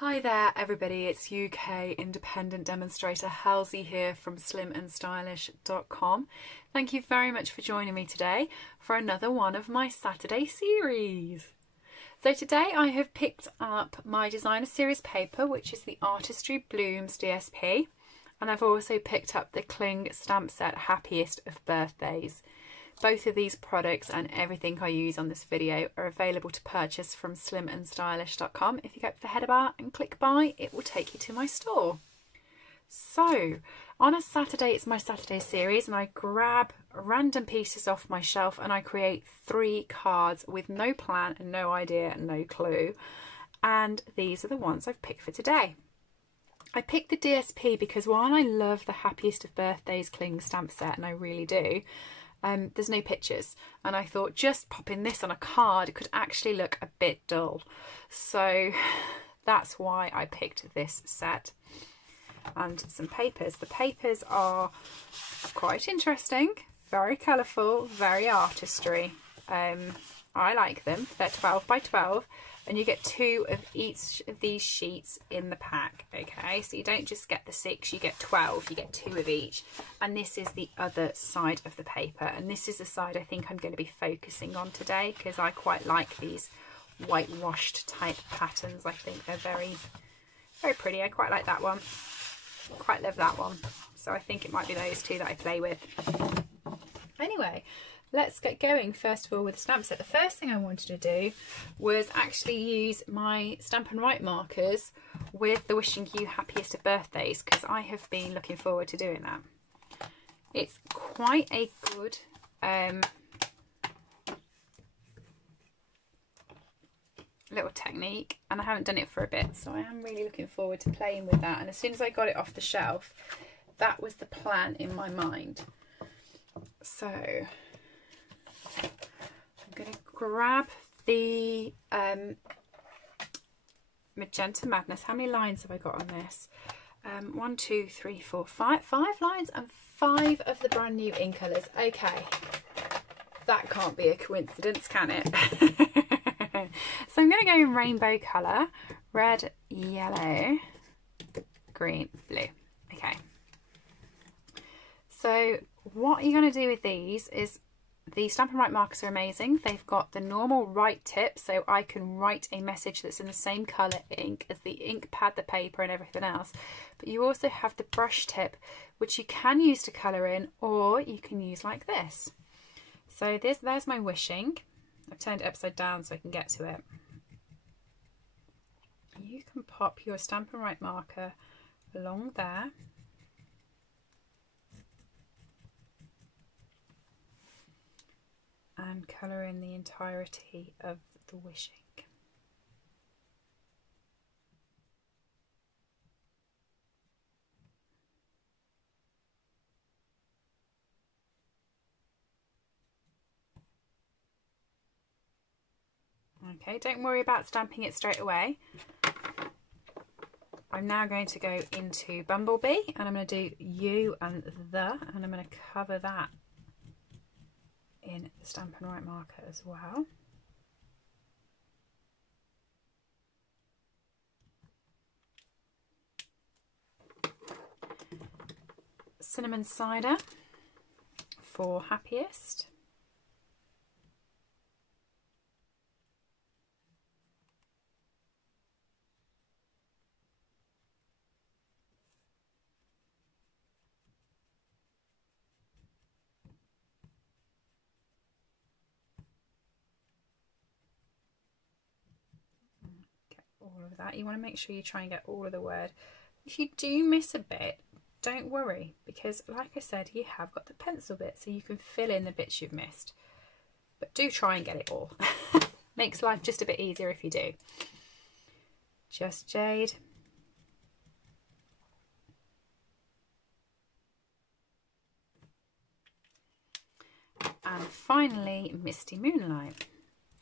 Hi there everybody, it's UK independent demonstrator Halsey here from slimandstylish.com. Thank you very much for joining me today for another one of my Saturday series. So today I have picked up my designer series paper, which is the Artistry Blooms DSP, and I've also picked up the Cling stamp set Happiest of Birthdays. Both of these products and everything I use on this video are available to purchase from slimandstylish.com. If you go to the header bar and click buy, it will take you to my store. So on a Saturday, it's my Saturday series, and I grab random pieces off my shelf and I create 3 cards with no plan and no idea and no clue. And these are the ones I've picked for today. I picked the DSP because while I love the Happiest of Birthdays Cling stamp set, and I really do, there's no pictures, and I thought just popping this on a card could actually look a bit dull, so that's why I picked this set. And some papers. The papers are quite interesting, very colourful, very artistry. I like them. They're 12 by 12 and you get 2 of each of these sheets in the pack. Okay, so you don't just get the 6, you get 12, you get 2 of each. And this is the other side of the paper, and this is the side I think I'm going to be focusing on today because I quite like these whitewashed type patterns. I think they're very, very pretty. I quite like that one. Quite love that one. So I think it might be those 2 that I play with. Anyway, let's get going first of all with the stamp set. The first thing I wanted to do was actually use my Stampin' Up markers with the Wishing You Happiest of Birthdays, because I have been looking forward to doing that. It's quite a good little technique, and I haven't done it for a bit, so I am really looking forward to playing with that. And as soon as I got it off the shelf, that was the plan in my mind. So I'm going to grab the Magenta Madness. How many lines have I got on this? 1, 2, 3, 4, 5 lines, and 5 of the brand new in colours. Okay, that can't be a coincidence, can it? So I'm going to go in rainbow colour: red, yellow, green, blue. Okay, so what you're going to do with these is, the Stampin' Up markers are amazing. They've got the normal write tip, so I can write a message that's in the same colour ink as the ink pad, the paper and everything else. But you also have the brush tip, which you can use to colour in, or you can use like this. So there's my wishing. I've turned it upside down so I can get to it. You can pop your Stampin' Up marker along there. And colour in the entirety of the wishing. Okay, don't worry about stamping it straight away. I'm now going to go into Bumblebee, and I'm going to do you and the, and I'm going to cover that in the Stampin' Up marker as well. Cinnamon Cider for Happiest. All of that. You want to make sure you try and get all of the word. If you do miss a bit, don't worry, because like I said, you have got the pencil bit, so you can fill in the bits you've missed. But do try and get it all. Makes life just a bit easier if you do. Just Jade. And finally, Misty Moonlight,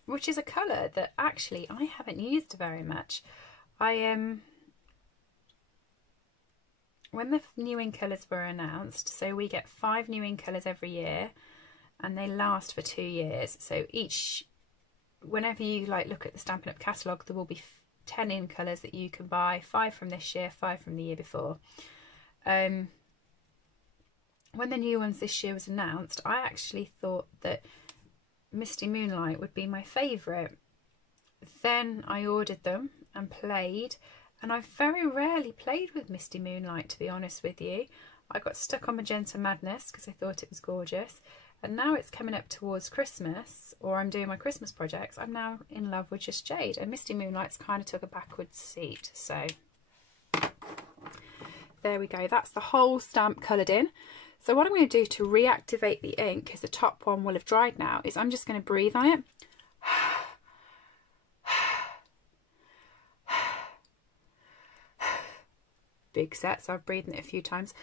which is a colour that actually I haven't used very much. When the new in colours were announced, so we get 5 new in colours every year, and they last for 2 years. So whenever you look at the Stampin' Up catalogue, there will be 10 in colours that you can buy, 5 from this year, 5 from the year before. When the new ones this year was announced, I actually thought that Misty Moonlight would be my favourite. Then I ordered them and played, and I've very rarely played with Misty Moonlight, to be honest with you. I got stuck on Magenta Madness because I thought it was gorgeous, and now it's coming up towards Christmas, or I'm doing my Christmas projects, I'm now in love with just Jade, and Misty Moonlight's kind of took a backwards seat. So there we go, that's the whole stamp coloured in. So what I'm going to do to reactivate the ink, because the top one will have dried now, is I'm just going to breathe on it. Big set, so I've breathed it a few times.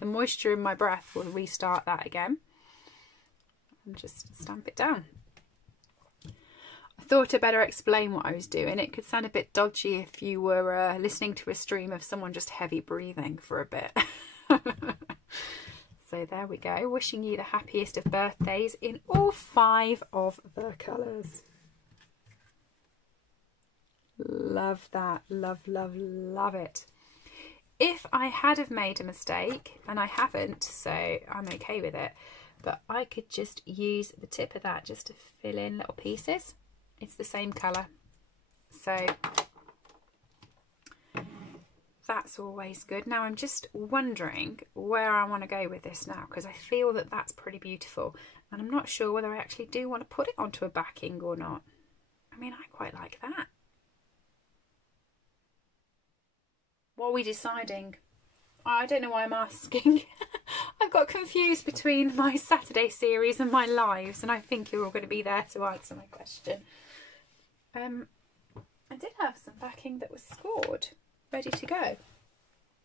The moisture in my breath will restart that again. And just stamp it down. I thought I'd better explain what I was doing. It could sound a bit dodgy if you were listening to a stream of someone just heavy breathing for a bit. So there we go, wishing you the happiest of birthdays in all 5 of the colours. Love that, love, love, love it. If I had have made a mistake, and I haven't, so I'm okay with it, but I could just use the tip of that just to fill in little pieces. It's the same colour, so that's always good. Now I'm just wondering where I want to go with this now, because I feel that that's pretty beautiful, and I'm not sure whether I actually do want to put it onto a backing or not. I mean, I quite like that. What are we deciding? I don't know why I'm asking. I've got confused between my Saturday series and my lives, and I think you're all going to be there to answer my question. I did have some backing that was scored, ready to go. I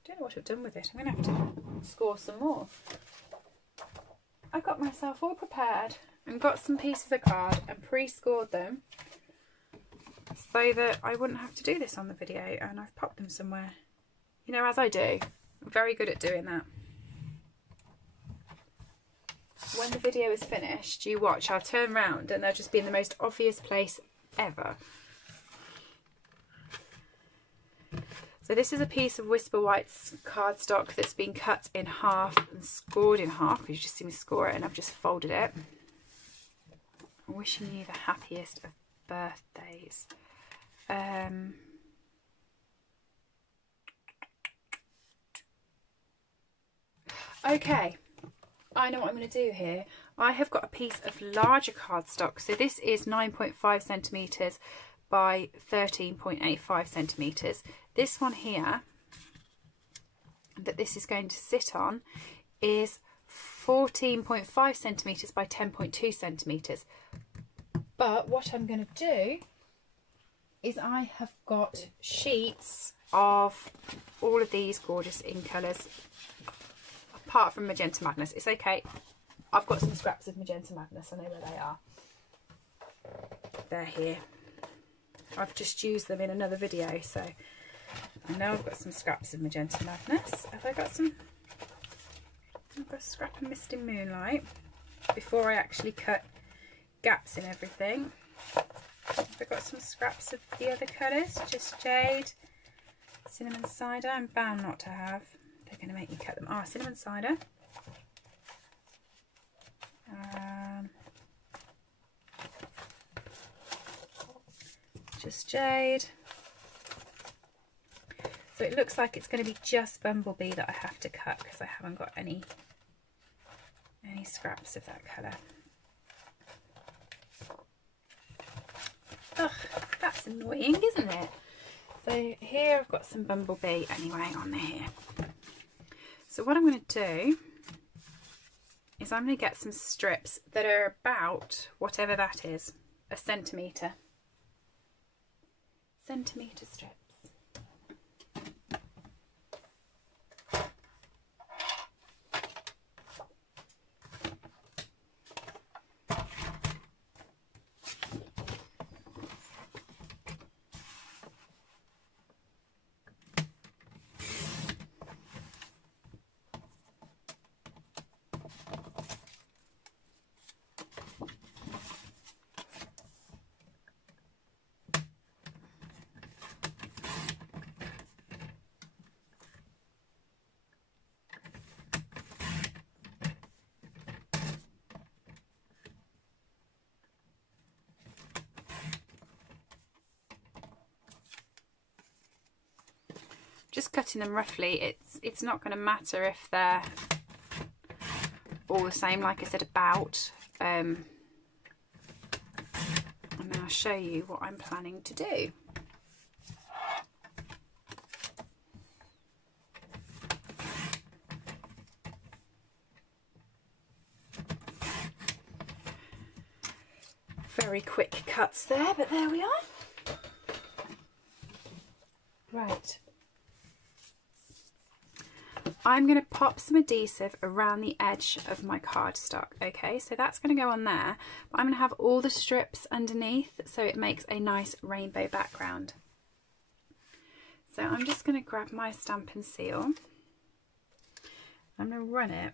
don't know what I've done with it. I'm going to have to score some more. I got myself all prepared and got some pieces of card and pre-scored them so that I wouldn't have to do this on the video, and I've popped them somewhere. You know, as I do. I'm very good at doing that. When the video is finished, you watch, I'll turn round and they'll just be in the most obvious place ever. So this is a piece of Whisper White's cardstock that's been cut in half and scored in half, because you just see me score it, and I've just folded it. I'm wishing you the happiest of birthdays. Okay, I know what I'm going to do here. I have got a piece of larger cardstock. So this is 9.5 centimetres by 13.85 centimetres. This one here that this is going to sit on is 14.5 centimetres by 10.2 centimetres. But what I'm going to do is I have got sheets of all of these gorgeous in colours. Apart from Magenta Madness, it's okay. I've got some scraps of Magenta Madness. I know where they are. They're here. I've just used them in another video, so I know I've got some scraps of Magenta Madness. Have I got some? I've got a scrap of Misty Moonlight before I actually cut gaps in everything. I've got some scraps of the other colours, just Jade, Cinnamon Cider. I'm bound not to have. They're going to make me cut them. Cinnamon Cider. Just Jade. So it looks like it's going to be just Bumblebee that I have to cut, because I haven't got any scraps of that colour. Ugh, that's annoying, isn't it? So here I've got some Bumblebee anyway on here. So what I'm going to do is I'm going to get some strips that are about whatever that is, a centimetre strips. just cutting them roughly, it's not going to matter if they're all the same, like I said about. And I'll show you what I'm planning to do. Very quick cuts there, but there we are. Right. I'm going to pop some adhesive around the edge of my cardstock. Okay, so that's going to go on there, but I'm going to have all the strips underneath so it makes a nice rainbow background. So I'm just going to grab my Stampin' Seal. I'm going to run it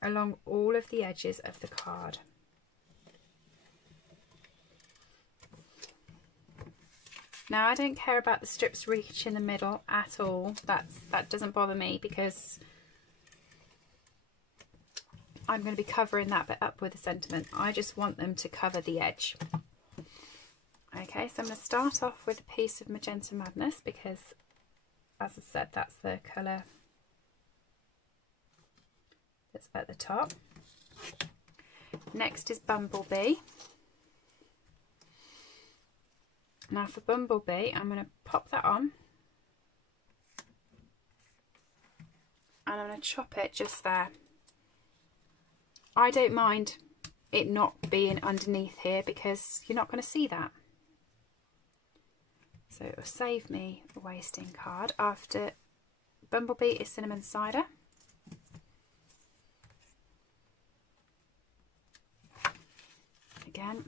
along all of the edges of the card. Now, I don't care about the strips reaching the middle at all. That doesn't bother me because I'm going to be covering that bit up with a sentiment. I just want them to cover the edge. Okay, so I'm going to start off with a piece of Magenta Madness because, as I said, that's the colour that's at the top. Next is Bumblebee. Now for Bumblebee, I'm going to pop that on and I'm going to chop it just there. I don't mind it not being underneath here because you're not going to see that. So it will save me wasting card. After Bumblebee is Cinnamon Cider. Again.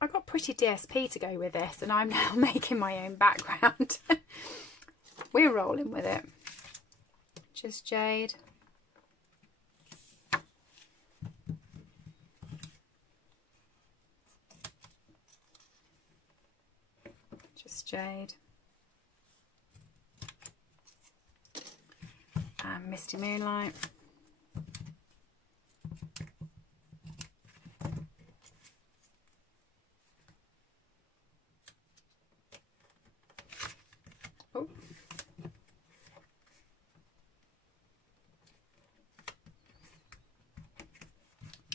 I got Pretty DSP to go with this and I'm now making my own background. We're rolling with it. Just Jade. Just Jade. And Misty Moonlight. Oh.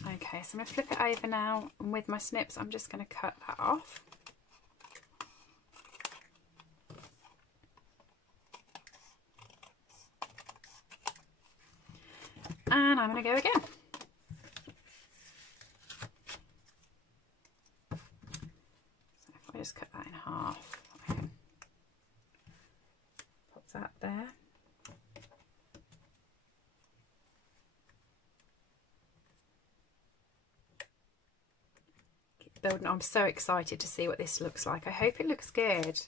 Okay, so I'm going to flip it over now, and with my snips I'm just going to cut that off. And I'm going to go again. So if I just cut that in half, pop that there. Keep building. I'm so excited to see what this looks like. I hope it looks good.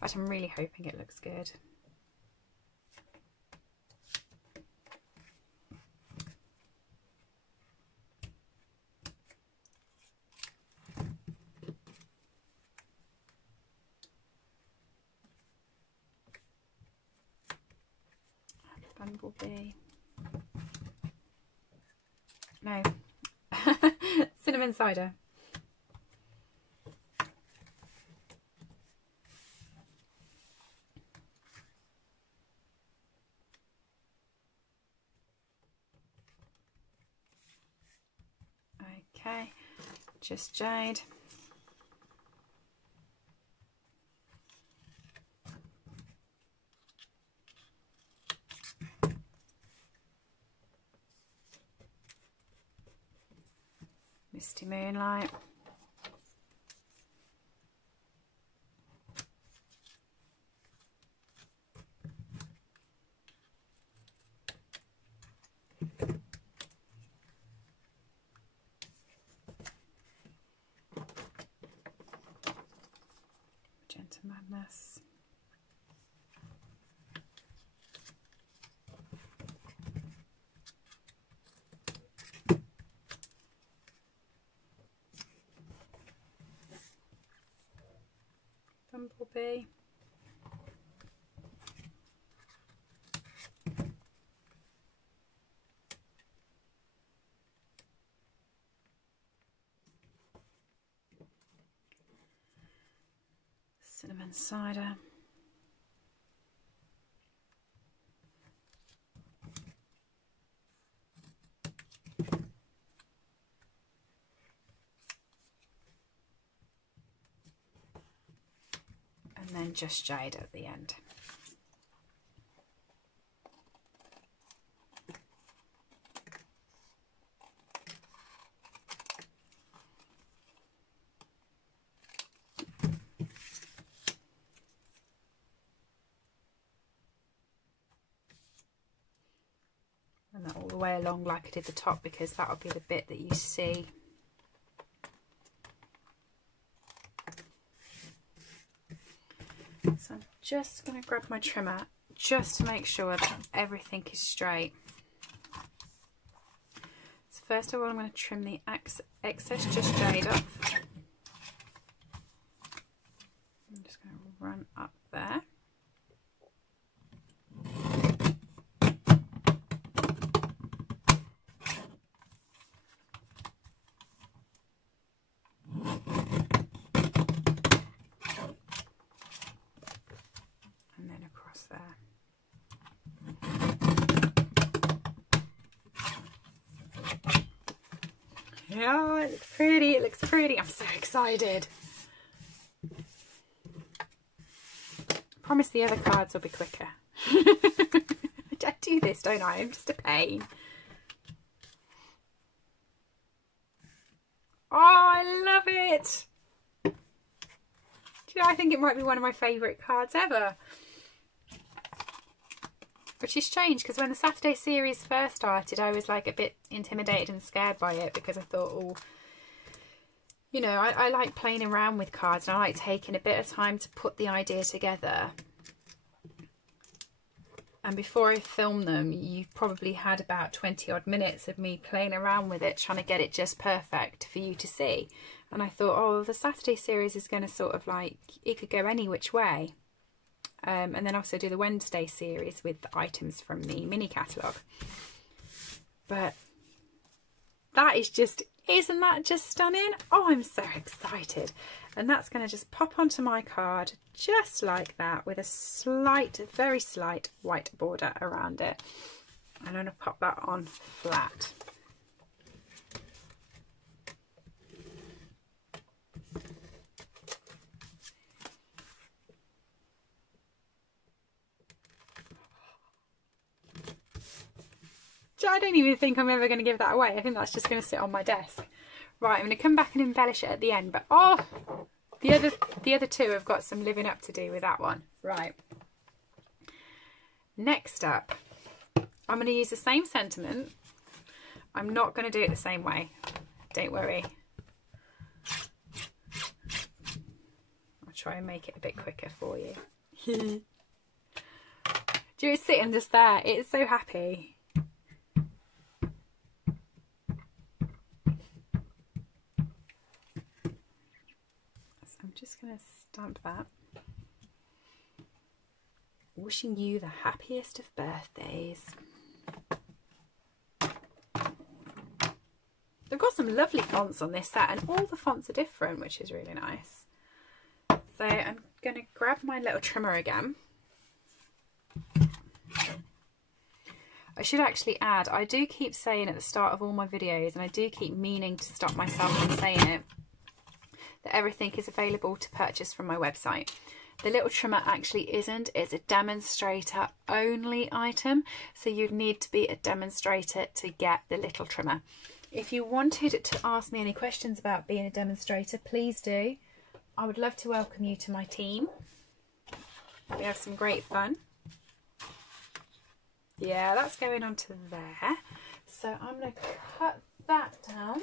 But I'm really hoping it looks good. Bumblebee. No. Cinnamon Cider. Okay, Just Jade. Misty Moonlight. Magenta Madness. Bumblebee. cinnamon cider. And then just jade at the end. And that all the way along like I did the top, because that'll be the bit that you see. So I'm just going to grab my trimmer just to make sure that everything is straight. So first of all, I'm going to trim the excess just jade off. I'm just going to run up there. Yeah, it looks pretty, it looks pretty. I'm so excited. I promise the other cards will be quicker. I do this, don't I? I'm just a pain. Oh, I love it. Do you know, I think it might be one of my favourite cards ever. Which is strange, because when the Saturday series first started, I was like a bit intimidated and scared by it, because I thought, oh, you know, I like playing around with cards, and I like taking a bit of time to put the idea together. And before I film them, you've probably had about 20 odd minutes of me playing around with it, trying to get it just perfect for you to see. And I thought, oh, the Saturday series is going to sort of like, it could go any which way. And then also do the Wednesday series with the items from the mini catalogue. But that is just, isn't that just stunning? Oh, I'm so excited. And that's going to just pop onto my card just like that, with a slight, very slight white border around it. I'm going to pop that on flat. I don't even think I'm ever going to give that away. I think that's just going to sit on my desk. Right, I'm going to come back and embellish it at the end. But oh, the other two have got some living up to do with that one. Right. Next up, I'm going to use the same sentiment. I'm not going to do it the same way. Don't worry. I'll try and make it a bit quicker for you. Do you see it just there? It's so happy. I'm just going to stamp that. Wishing you the happiest of birthdays. They've got some lovely fonts on this set, and all the fonts are different, which is really nice. So I'm going to grab my little trimmer again. I should actually add, I do keep saying at the start of all my videos, and I do keep meaning to stop myself from saying it, that everything is available to purchase from my website. The little trimmer actually isn't. It's a demonstrator only item, so you'd need to be a demonstrator to get the little trimmer. If you wanted to ask me any questions about being a demonstrator, please do. I would love to welcome you to my team. We have some great fun. Yeah, that's going on to there. So I'm going to cut that down.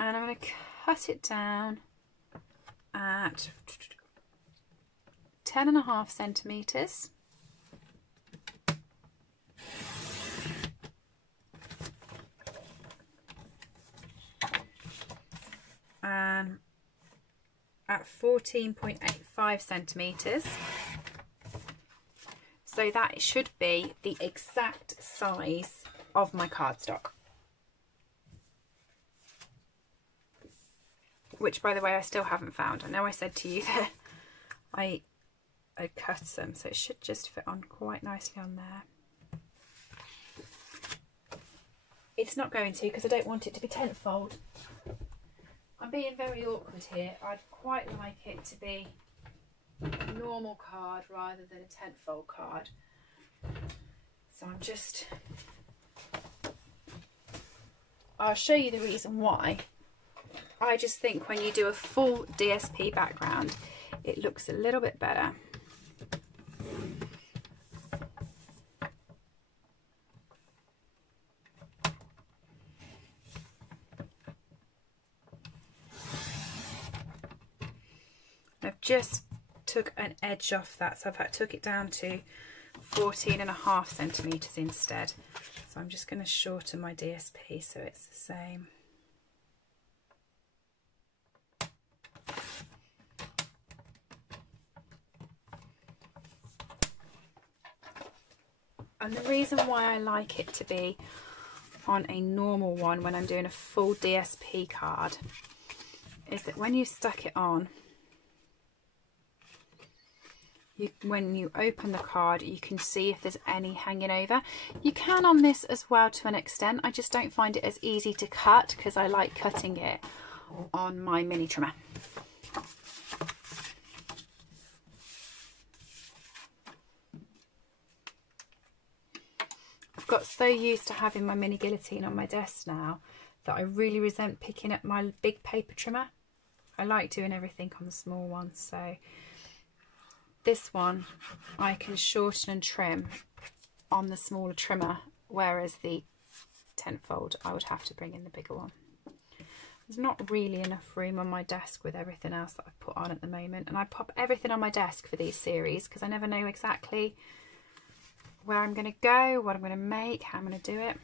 And I'm going to cut it down at 10.5 centimetres. And at 14.85 centimetres. So that should be the exact size of my cardstock. which by the way I still haven't found. I know I said to you that I cut them, so it should just fit on quite nicely on there. It's not going to, because I don't want it to be tenfold. I'm being very awkward here. I'd quite like it to be a normal card rather than a tenfold card. So I'm just... I'll show you the reason why. I just think when you do a full DSP background, it looks a little bit better. I've just took an edge off that, so I've took it down to 14.5 centimetres instead. So I'm just going to shorten my DSP so it's the same. And the reason why I like it to be on a normal one when I'm doing a full DSP card is that when you stuck it on, when you open the card, you can see if there's any hanging over. You can on this as well to an extent. I just don't find it as easy to cut because I like cutting it on my mini trimmer. I've got so used to having my mini guillotine on my desk now that I really resent picking up my big paper trimmer. I like doing everything on the small one, so this one I can shorten and trim on the smaller trimmer, whereas the tenfold I would have to bring in the bigger one. There's not really enough room on my desk with everything else that I've put on at the moment, and I pop everything on my desk for these series because I never know exactly where I'm going to go, what I'm going to make, how I'm going to do it.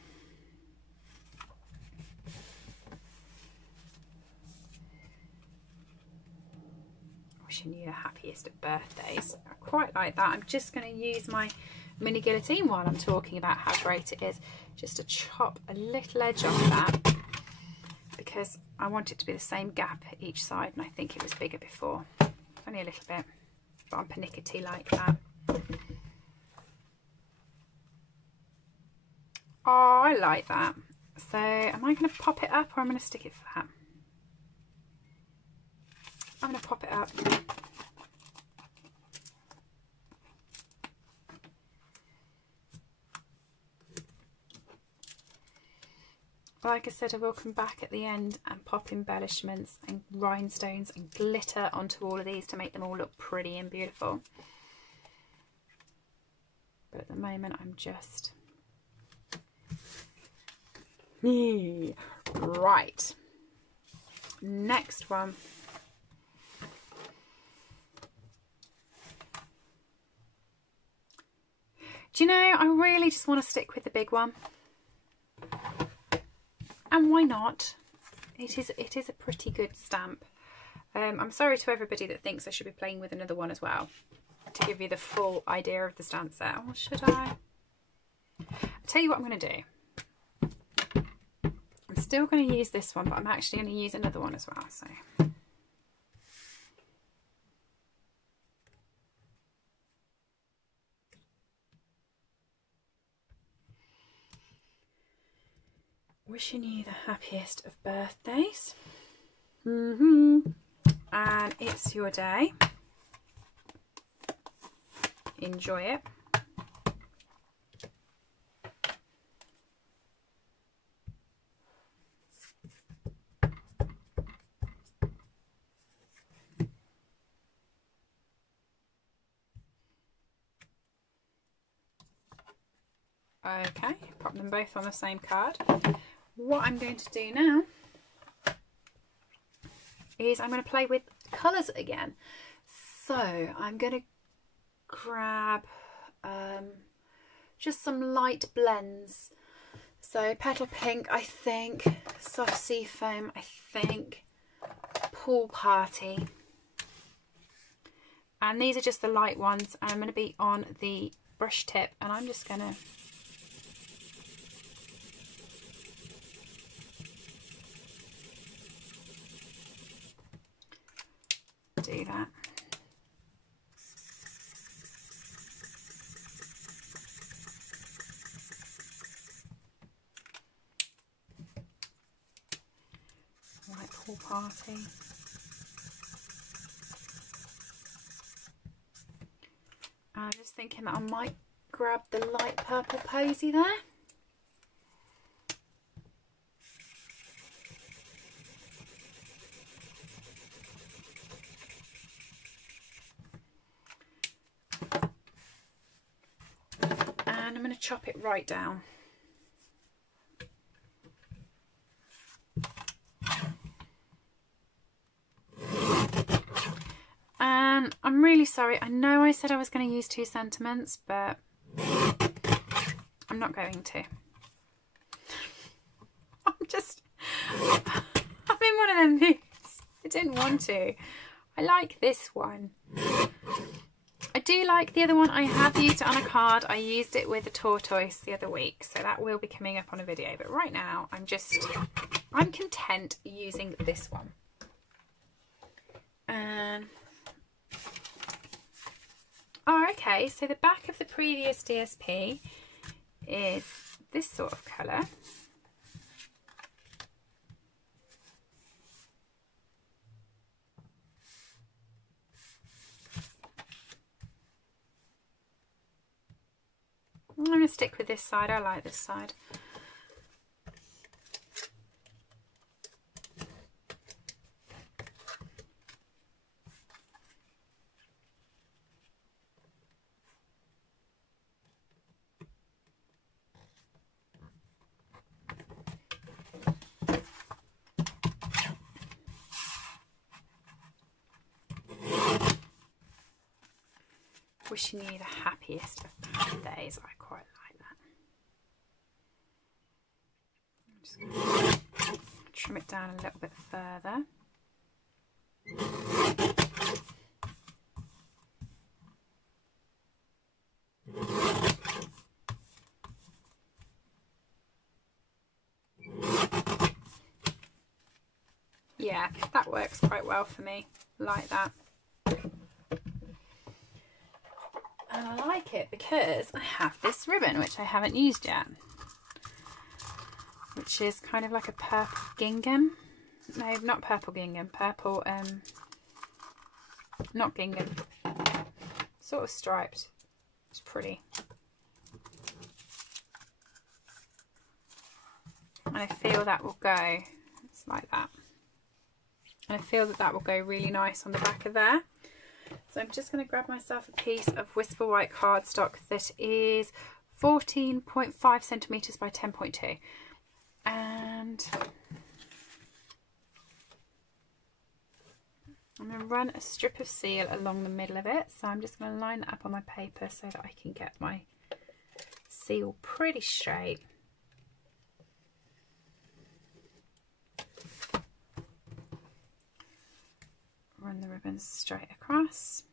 Wishing you the happiest of birthdays. I quite like that. I'm just going to use my mini guillotine while I'm talking about how great it is, just to chop a little edge off that, because I want it to be the same gap at each side, and I think it was bigger before. Only a little bit, but I'm pernickety like that. Oh, I like that. So am I going to pop it up or I'm going to stick it flat? I'm going to pop it up. Like I said, I will come back at the end and pop embellishments and rhinestones and glitter onto all of these to make them all look pretty and beautiful. But at the moment I'm just... Right. Next one. Do you know, I really just want to stick with the big one. And why not? It is a pretty good stamp. I'm sorry to everybody that thinks I should be playing with another one as well, to give you the full idea of the stamp set. Or should I? I'll tell you what I'm going to do. I'm still going to use this one, but I'm actually going to use another one as well. So wishing you the happiest of birthdays. And it's your day. Enjoy it. Okay, pop them both on the same card. What I'm going to do now is I'm going to play with colours again. So I'm going to grab just some light blends. So Petal Pink, I think, Soft Sea Foam, I think, Pool Party. And these are just the light ones. And I'm going to be on the brush tip, and I'm just going to do that. White pool party. And I'm just thinking that I might grab the light purple posy there. And I'm going to chop it right down. And I'm really sorry. I know I said I was going to use 2 sentiments, but I'm not going to. I'm in one of them moods. I didn't want to. I like this one. I do like the other one. I have used it on a card. I used it with a tortoise the other week, so that will be coming up on a video. But right now, I'm content using this one. And oh, okay. So the back of the previous DSP is this sort of colour. I'm going to stick with this side. I like this side. Wishing you the happiest of birthdays. I quite like that. I'm just going to trim it down a little bit further. Yeah, that works quite well for me, like that. And I like it because I have this ribbon, which I haven't used yet, which is kind of like a purple gingham. No, not purple gingham, purple, not gingham, sort of striped. It's pretty. And I feel that will go, it's like that. And I feel that that will go really nice on the back of there. So I'm just going to grab myself a piece of Whisper White cardstock that is 14.5 centimetres by 10.2. And I'm going to run a strip of seal along the middle of it. So I'm just going to line that up on my paper so that I can get my seal pretty straight. Run the ribbon straight across.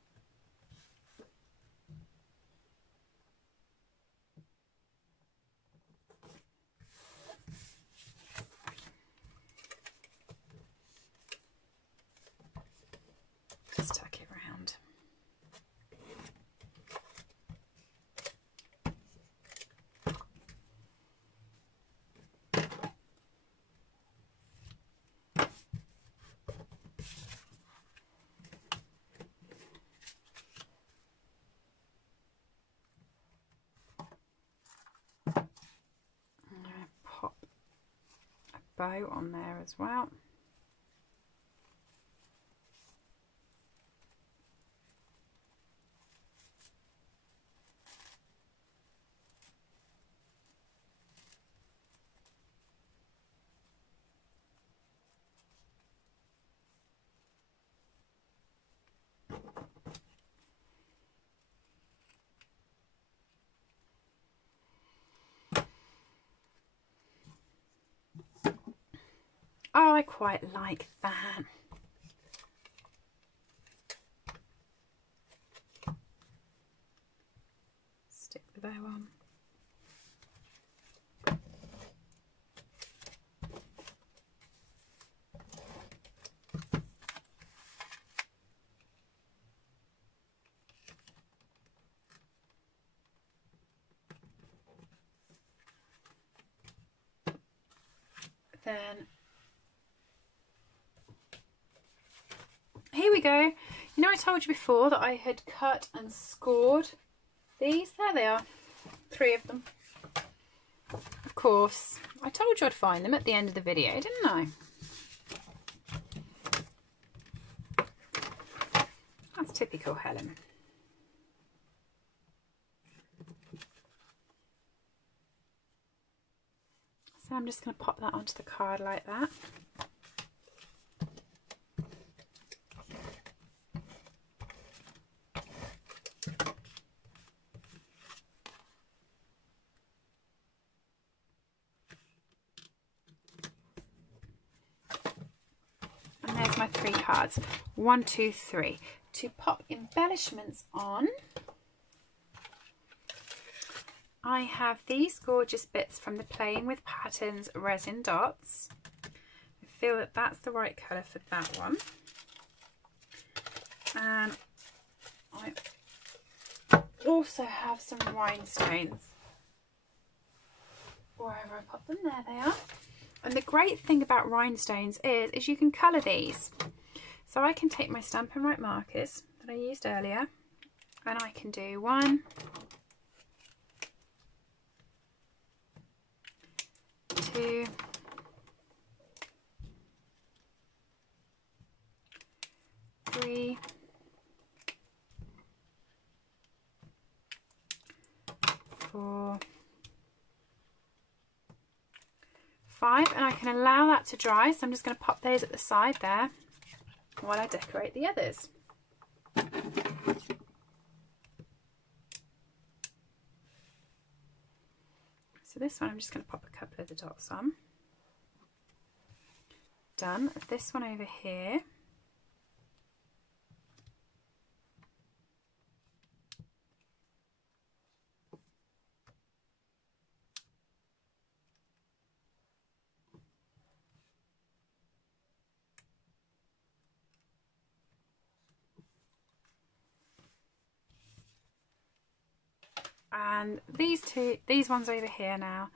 Just tuck it around. Pop a bow on there as well. Oh, I quite like that. Stick the bow on. then here we go. You know, I told you before that I had cut and scored these. There they are, 3 of them. Of course, I told you I'd find them at the end of the video, didn't I? That's typical Helen. So I'm just going to pop that onto the card like that. And there's my 3 cards. 1, 2, 3. To pop embellishments on, I have these gorgeous bits from the Playing with Patterns resin dots. I feel that that's the right colour for that one. And I also have some rhinestones. Wherever I pop them, there they are. And the great thing about rhinestones is you can colour these. So I can take my Stampin' Up markers that I used earlier, and I can do 1, 2, 3, 4, 5, and I can allow that to dry. So I'm just going to pop those at the side there while I decorate the others. So this one I'm just going to pop a couple of the dots on. Done. This one over here. And these ones over here now,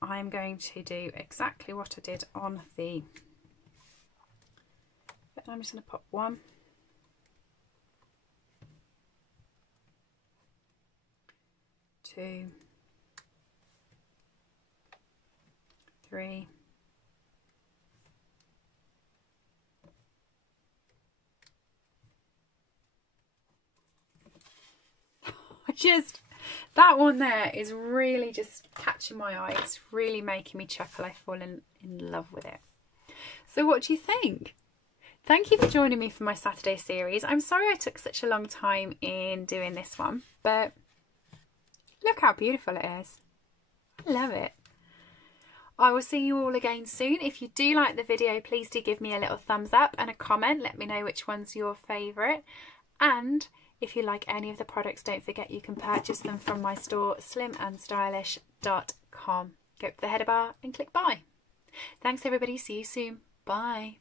I'm going to do exactly what I did on the, but I'm just going to pop 1, 2, 3, 'That one there is really just catching my eye. It's really making me chuckle. I've fallen in love with it. So what do you think? Thank you for joining me for my Saturday series. I'm sorry I took such a long time in doing this one, but look how beautiful it is. I love it. I will see you all again soon. If you do like the video, please do give me a little thumbs up and a comment. Let me know which one's your favourite. And if you like any of the products, don't forget you can purchase them from my store, slimandstylish.com. Go to the header bar and click buy. Thanks everybody. See you soon. Bye.